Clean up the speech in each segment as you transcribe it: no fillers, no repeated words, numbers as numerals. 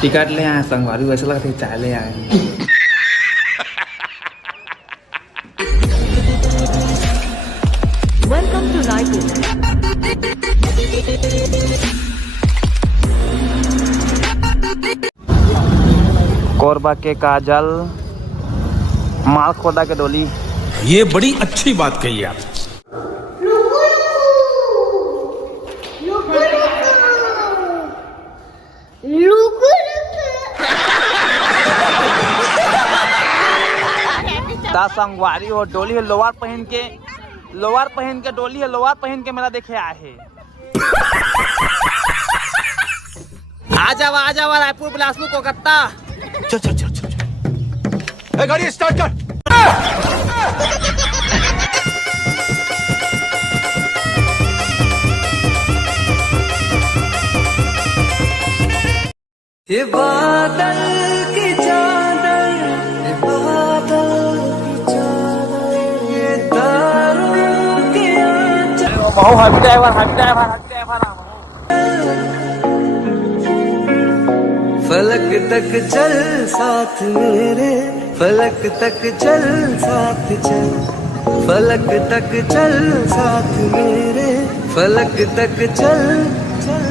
Ticket ले आए संगवारी, वैसे लगा था चाय ले आए। Welcome to Raipur. कोरबा के काजल, माल खोदा के डोली। ये बड़ी अच्छी बात कही आप। संगवारी हो डोली है, लोअर पहन के डोली है, लोअर पहन के मेला देखे आए है। आ जावा रायपुर, बिलासपुर, कोलकाता। चल गाड़ी स्टार्ट कर। ये बादल की चादर, ये बादल की चादर, ये तारों के आंचल। बहु हैवी ड्राइवर फलक तक चल साथ मेरे, फलक तक चल साथ चल, फलक तक चल साथ मेरे, फलक तक चल चल।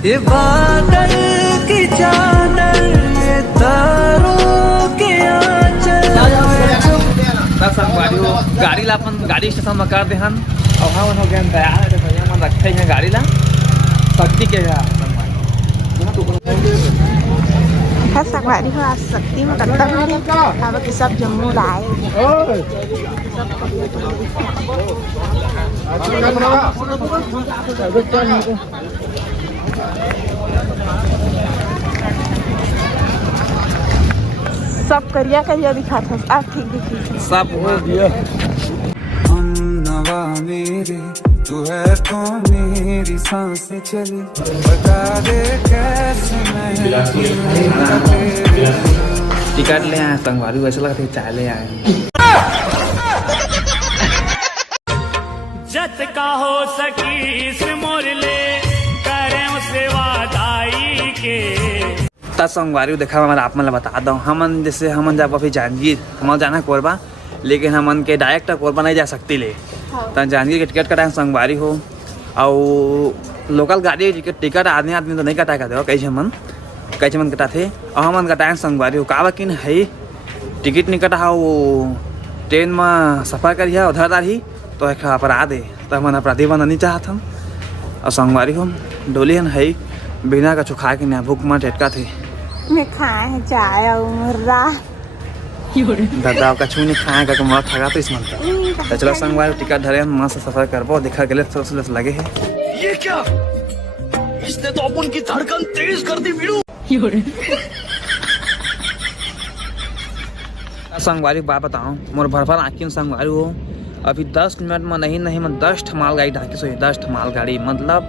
ये बादल की चादर, ये तारों के आंचल। संगवारी हो गाड़ी ला अपन गाड़ी स्टेशन में कर दे हम, और हम हो गए तैयार है। भैया मन रखे हैं गाड़ी ला शक्ति के संगवारी हो आज शक्ति में करता है। अब के सब जम्मू लाए सब करिया दिखाता है। अब ठीक दिखी सब हो गया। हम नवा मेरे, तू है तो मेरी सांसें चली, बता दे कैसे मैं टिकट ले आए संगवारी, वैसे लगा था चाय ले आए। जत का हो सकी मोर ले करें सेवादाई के। संगवारी देखा हमारा आप मैं बता दूँ, हमन जैसे हमन जब अभी जांजगीर हमारा जाना कोरबा, लेकिन हमन के डायरेक्ट कोरबा नहीं जा सकती ले। तो जांजगीर के टिकट कटाए संगवारी हो, और लोकल गाड़ी टिकट आदमी तो नहीं कटा कर दे कैसे मन कटा थे, और हमन कटाए संगवारी हो। का कि है टिकट नहीं कटा वो ट्रेन में सफ़र करिए उधर दार तो एक अपराध है, तो हमन अपराधी बनना नहीं चाहत हम। और संगवारी हो डोली हन है बिना कछु खा के नहीं, भूख में टेटका थे। मैं खाए हैं चाय और मुर्रा दादा कछु नहीं खाए का मोर थका तो इस मन तो चलो संगवारी टिकट धरे हम मस्त सफर करबो। देखा गले थोड़ा लगे है ये क्या, इसने तो अपन की धड़कन तेज कर दी वीरू। संगवारी बात बताऊं, मोर भरभर आँखिन संगवारी हो अभी 10 मिनट में नहीं मैं 10 ठमाल गाड़ी ढाकी सो 10 ठमाल गाड़ी मतलब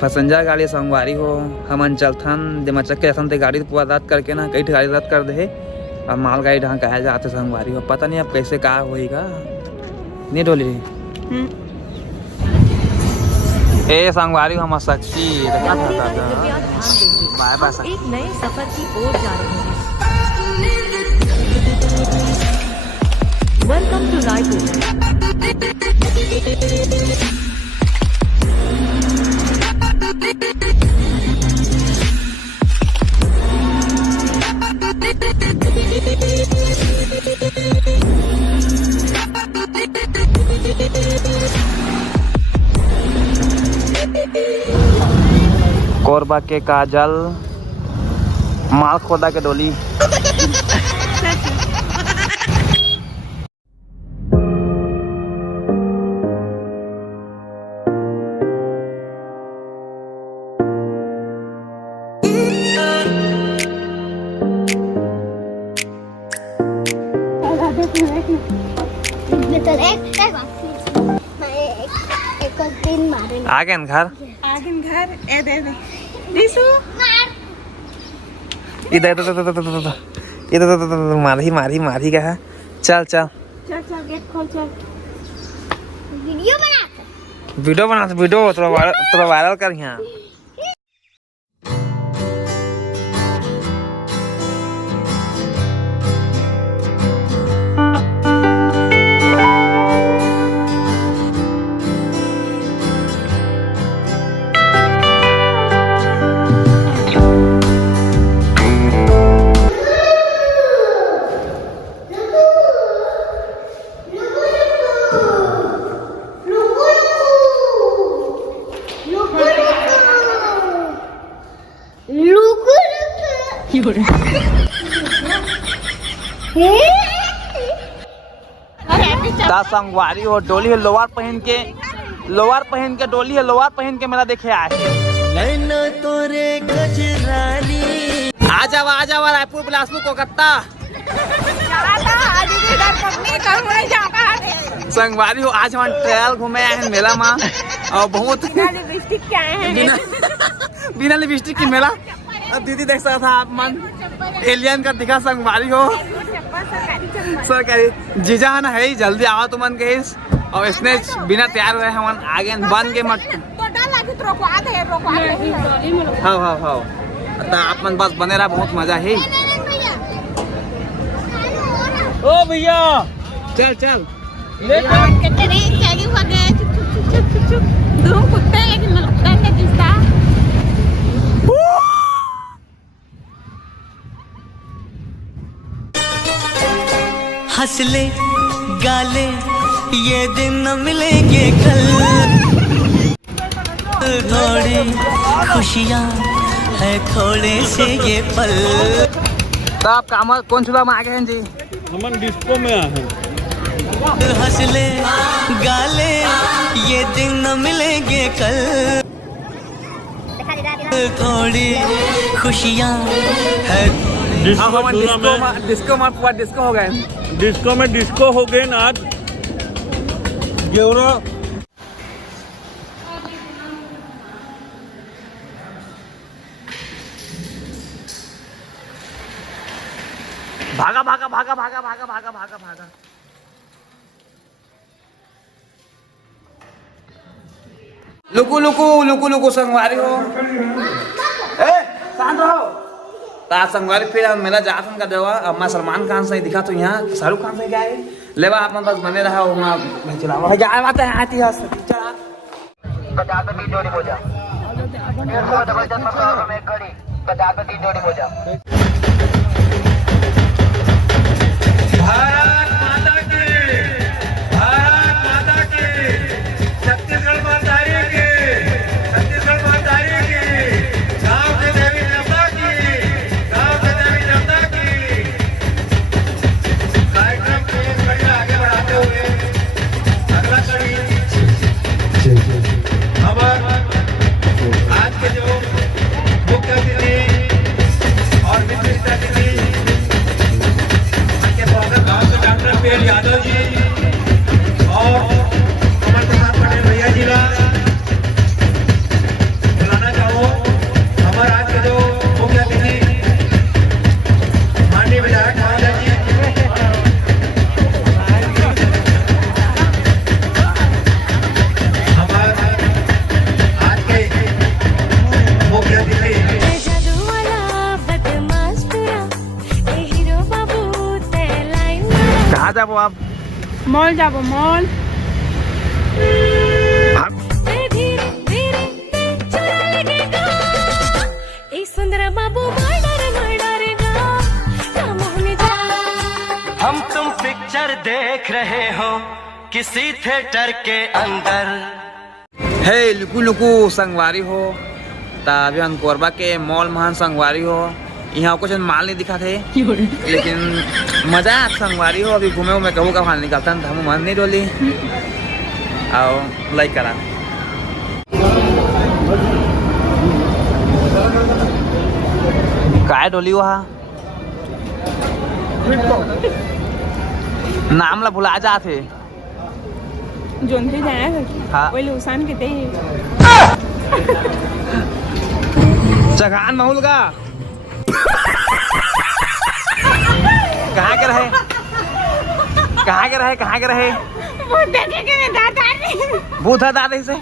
पैसेंजर गाड़ी संगवारी हो। हमन चलथन दिमाचक के असन ते गाड़ी पूरा रद्द करके ना कई गाड़ी रद्द कर दे, और माल गाड़ी ढंग कहा जाते संगवारी हो। पता नहीं अब कैसे का होएगा। नहीं डोली ए संगवारी हो हम शक्ति बाय बाय। एक नए सफर की ओर जा रहे हैं। Welcome to Raipur. कोरबा के काजल, माल खोदा के डोली। आगे घर ए दे दिसु इधर मारी का है। चल गेट खोल चल। वीडियो बना वीडियो थोड़ा वायरल कर यहाँ। ता संगवारी हो डोली है लोअर पहन के डोली है लोअर पहन के मेला देखे आए। आ जाओ रायपुर बिलासपुर कोलकाता संगवारी हो। आज हम ट्रेल घूमे आए हैं मेला में और बहुत बिना लिपस्टिक की मेला। दीदी देख सकता था आप मन एलियन का दिखा संगवारी हो सरकारी जीजा है ना है जल्दी आओ तुम मन के और इसने बिना तैयार हुए हम आगे बन के मत हाँ तो आप मन बस बने रहा बहुत मजा है। ओ भैया चल हंस ले गाले ये दिन न मिलेंगे कल, थोड़ी खुशियाँ है थोड़े से ये पल। तो आप काम कौन सुबह में आ गए हैं जी? हम डिस्को में आए हैं। हंस ले गाले ये दिन न मिलेंगे कल, थोड़ी खुशियाँ है। डिस्को हो गए। डिस्को हो गए ना आज गेवरा। भागा लुकू संगवारी हो। शांत रहो। संगवारी फिर मेरा जासन का देवा अम्मा सलमान खान से दिखा तो यहाँ शाहरुख खान से क्या है लेवा आप बस बने रहा हो बात है आती है भारत माता की छत्तीसगढ़ मातारी की गाँव के देवी देवता की कार्यक्रम को एक कड़ी आगे बढ़ाते हुए अगला कड़ी अब आज के जो मुख्य अतिथि और विशिष्ट अतिथि डॉक्टर पीएल यादव जी और कमल प्रसाद पटेल भैया जी का बुलाना चाहो। हमारे आज के जो मुख्य अतिथि माननीय विधायक महोदय जी हमारे आज के मुख्य अतिथि कहाँ जाबो आप? मॉल जाबो मॉल। हम तुम पिक्चर देख रहे हो किसी थिएटर के अंदर। हे लुकू संगवारी हो तभी हम कोरबा के मॉल महान संगवारी हो। यहाँ कुछ माल नहीं दिखा थे लेकिन मजा संगवारी हो। अभी घूमे मैं कहूँ का हाल निकलता हम मन नहीं डोली आओ लाइक करा। काय डोली वहाँ नाम ला भुला जाते जोंधरी जाना था हाँ। वही लुसान के ते चगान माहौल का कहाँ के रहे भूत है दादा से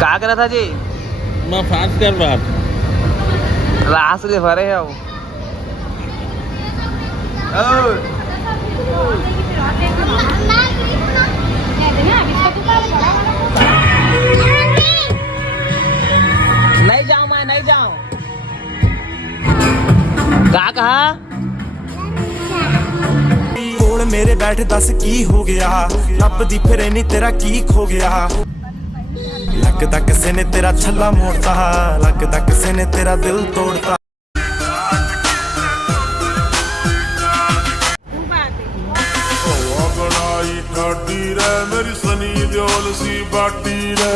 कहाँ कर रहा था जी? मैं फांस कर रहा था। रास के भरे है वो। नहीं जाऊँ मैं नहीं जाऊँ। कहा मेरे बैठ दस की हो गया लभदी फिरे नी तेरा की खो गया लगदा किसे ने तेरा छल्ला मोड़ता लगदा किसे ने तेरा दिल तोड़ता ठाडी रे मेरी सनी दियोल सी बाटी रे